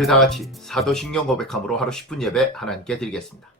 우리 다같이 사도신경 고백함으로 하루 10분 예배 하나님께 드리겠습니다.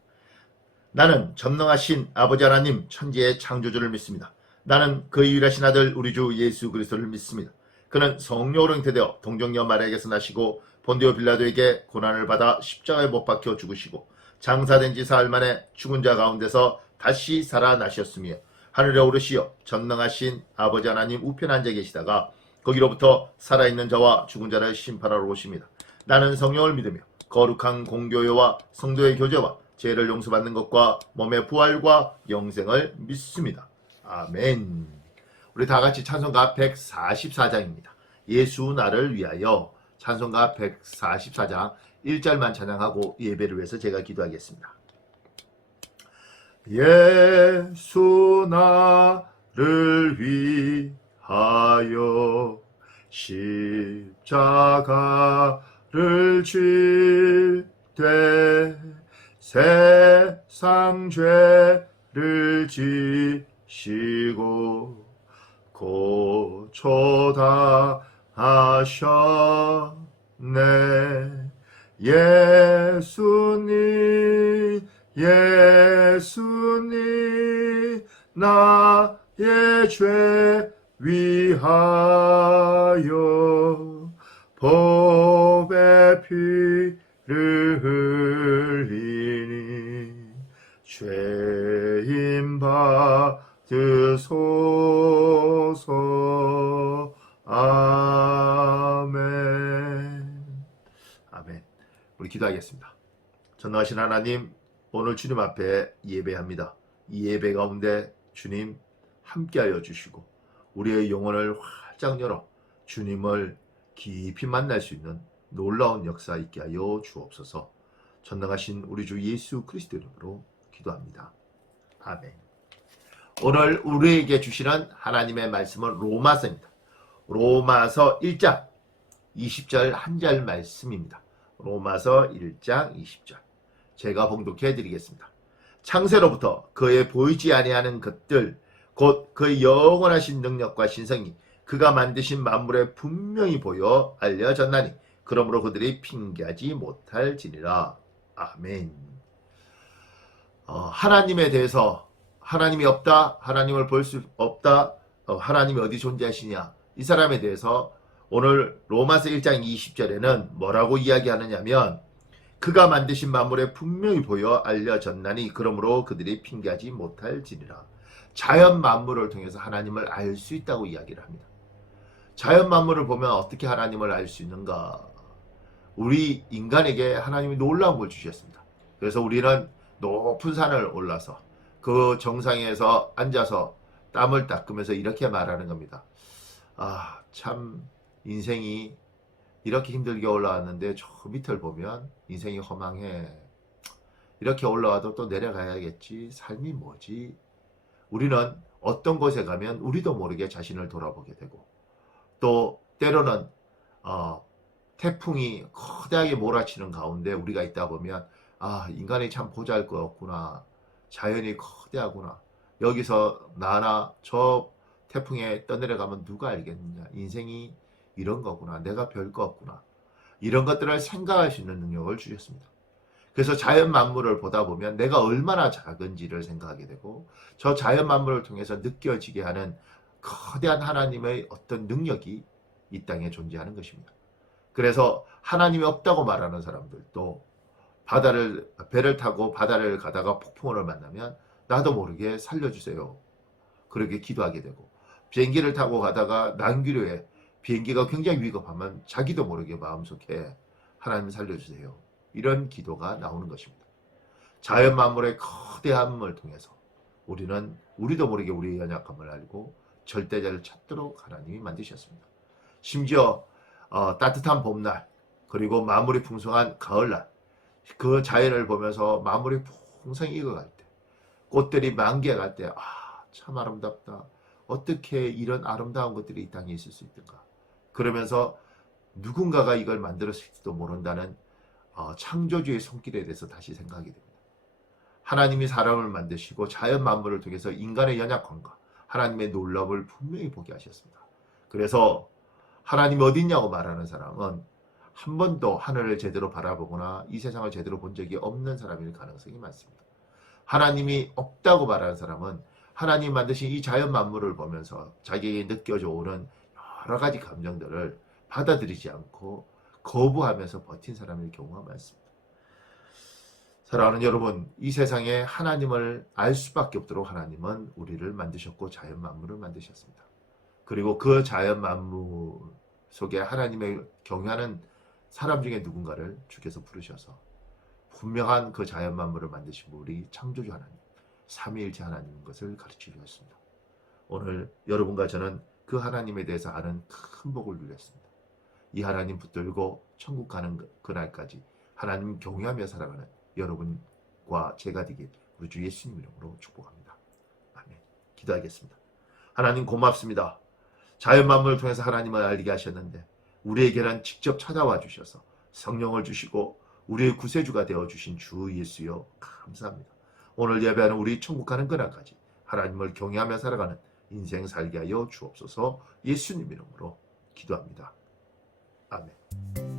나는 전능하신 아버지 하나님 천지의 창조주를 믿습니다. 나는 그 유일하신 아들 우리 주 예수 그리스도를 믿습니다. 그는 성령으로 잉태되어 동정녀 마리아에게서 나시고 본디오 빌라도에게 고난을 받아 십자가에 못 박혀 죽으시고 장사된 지 사흘 만에 죽은 자 가운데서 다시 살아나셨으며 하늘에 오르시어 전능하신 아버지 하나님 우편에 앉아 계시다가 거기로부터 살아있는 자와 죽은 자를 심판하러 오십니다. 나는 성령을 믿으며 거룩한 공교회와 성도의 교제와 죄를 용서받는 것과 몸의 부활과 영생을 믿습니다. 아멘. 우리 다같이 찬송가 144장입니다. 예수 나를 위하여. 찬송가 144장 1절만 찬양하고 예배를 위해서 제가 기도하겠습니다. 예수 나를 위하여 십자가를 칠되 세상 죄를 지시고 고초다 하셨네. 예수님 예수님 나의 죄 위하여 법의 피를 흘리니 죄인 받으소서. 아멘. 아멘. 우리 기도하겠습니다. 전능하신 하나님, 오늘 주님 앞에 예배합니다. 이 예배 가운데 주님 함께하여 주시고 우리의 영혼을 활짝 열어 주님을 깊이 만날 수 있는 놀라운 역사 있게 하여 주옵소서. 전능하신 우리 주 예수 그리스도 이름으로 기도합니다. 아멘. 오늘 우리에게 주시는 하나님의 말씀은 로마서입니다. 로마서 1장 20절 한 절 말씀입니다. 로마서 1장 20절 제가 봉독해 드리겠습니다. 창세로부터 그의 보이지 아니하는 것들 곧 그의 영원하신 능력과 신성이 그가 만드신 만물에 분명히 보여 알려졌나니 그러므로 그들이 핑계하지 못할지니라. 아멘. 하나님에 대해서 하나님이 없다, 하나님을 볼 수 없다, 하나님이 어디 존재하시냐, 이 사람에 대해서 오늘 로마서 1장 20절에는 뭐라고 이야기하느냐면 그가 만드신 만물에 분명히 보여 알려졌나니 그러므로 그들이 핑계하지 못할지니라. 자연 만물을 통해서 하나님을 알 수 있다고 이야기를 합니다. 자연 만물을 보면 어떻게 하나님을 알 수 있는가? 우리 인간에게 하나님이 놀라운 걸 주셨습니다. 그래서 우리는 높은 산을 올라서 그 정상에서 앉아서 땀을 닦으면서 이렇게 말하는 겁니다. 아, 참 인생이 이렇게 힘들게 올라왔는데 저 밑을 보면 인생이 허망해. 이렇게 올라와도 또 내려가야겠지. 삶이 뭐지? 우리는 어떤 곳에 가면 우리도 모르게 자신을 돌아보게 되고 또 때로는 태풍이 거대하게 몰아치는 가운데 우리가 있다 보면 아, 인간이 참 보잘것없구나. 자연이 거대하구나. 여기서 나나 저 태풍에 떠내려가면 누가 알겠느냐. 인생이 이런 거구나. 내가 별거 없구나. 이런 것들을 생각할 수 있는 능력을 주셨습니다. 그래서 자연 만물을 보다 보면 내가 얼마나 작은지를 생각하게 되고 저 자연 만물을 통해서 느껴지게 하는 거대한 하나님의 어떤 능력이 이 땅에 존재하는 것입니다. 그래서 하나님이 없다고 말하는 사람들도 배를 타고 바다를 가다가 폭풍우를 만나면 나도 모르게 살려주세요. 그렇게 기도하게 되고 비행기를 타고 가다가 난기류에 비행기가 굉장히 위급하면 자기도 모르게 마음속에 하나님 살려주세요. 이런 기도가 나오는 것입니다. 자연 만물의 거대함을 통해서 우리는 우리도 모르게 우리의 연약함을 알고 절대자를 찾도록 하나님이 만드셨습니다. 심지어 따뜻한 봄날 그리고 마무리 풍성한 가을날 그 자연을 보면서 마무리 풍성히 익어갈 때 꽃들이 만개할 때 참 아름답다. 어떻게 이런 아름다운 것들이 이 땅에 있을 수 있던가. 그러면서 누군가가 이걸 만들었을지도 모른다는 창조주의 손길에 대해서 다시 생각하게 됩니다. 하나님이 사람을 만드시고 자연 만물을 통해서 인간의 연약함과 하나님의 놀라움을 분명히 보게 하셨습니다. 그래서 하나님이 어디 있냐고 말하는 사람은 한 번도 하늘을 제대로 바라보거나 이 세상을 제대로 본 적이 없는 사람일 가능성이 많습니다. 하나님이 없다고 말하는 사람은 하나님 만드신 이 자연 만물을 보면서 자기에게 느껴져 오는 여러 가지 감정들을 받아들이지 않고 거부하면서 버틴 사람일 경우가 많습니다. 사랑하는 여러분, 이 세상에 하나님을 알 수밖에 없도록 하나님은 우리를 만드셨고 자연 만물을 만드셨습니다. 그리고 그 자연 만물 속에 하나님을 경외하는 사람 중에 누군가를 주께서 부르셔서 분명한 그 자연 만물을 만드신 우리 창조주 하나님, 삼위일체 하나님인 것을 가르쳐 주셨습니다. 오늘 여러분과 저는 그 하나님에 대해서 아는 큰 복을 누렸습니다. 이 하나님 붙들고 천국 가는 그날까지 하나님 경외하며 살아가는 여러분과 제가 되길 우리 주 예수님 이름으로 축복합니다. 아멘. 기도하겠습니다. 하나님 고맙습니다. 자연 만물을 통해서 하나님을 알게 하셨는데 우리에게는 직접 찾아와 주셔서 성령을 주시고 우리의 구세주가 되어주신 주 예수여 감사합니다. 오늘 예배하는 우리 천국 가는 그날까지 하나님을 경외하며 살아가는 인생 살게 하여 주옵소서. 예수님 이름으로 기도합니다. 아멘.